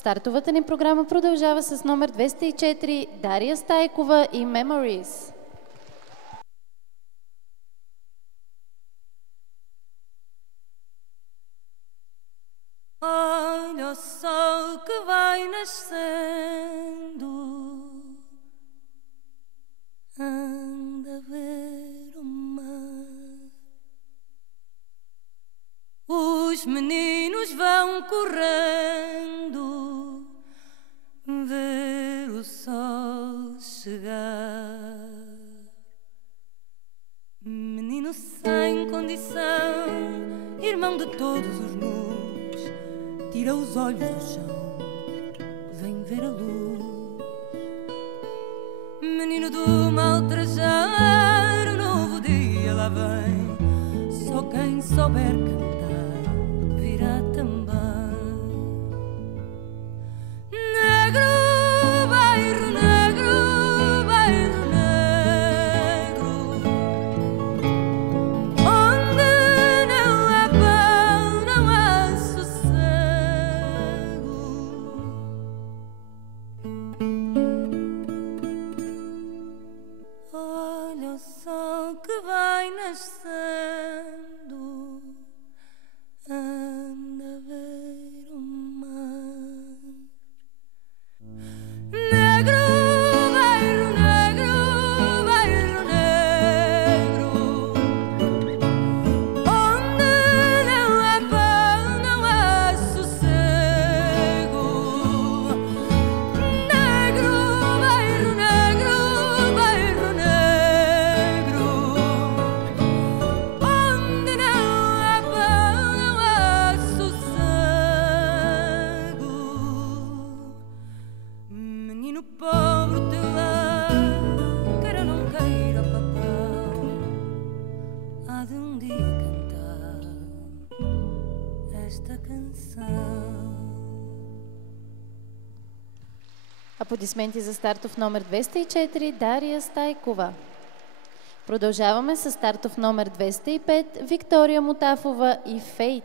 Стартовата ни програма продължава с номер 204 Дария Стайкова и Memories. Olha o sol que vai nascendo, anda a ver o mar. Os meninos vão correndo ver o sol chegar. Menino sem condição, irmão de todos os nus, tira os olhos do chão, vem ver a luz. Menino do mal trajar, o novo dia lá vem. Só quem souber cantar virá também. Negro, bairro negro, bairro negro, onde não há pão, não há sossego. Olha o sol que vai nascendo, anda a ver o mar. Negro, bairro negro, bairro negro, onde não há pão, não há sossego. Negro, bairro negro, bairro negro, onde não há pão, não há sossego. Menino pobre, o teu lar, queira ou não queira, papão, há de um dia cantar esta canção. Аплодисменти за стартов номер 204 Дария Стайкова. Продължаваме с стартов номер 205 Виктория Мутафова и Фейт.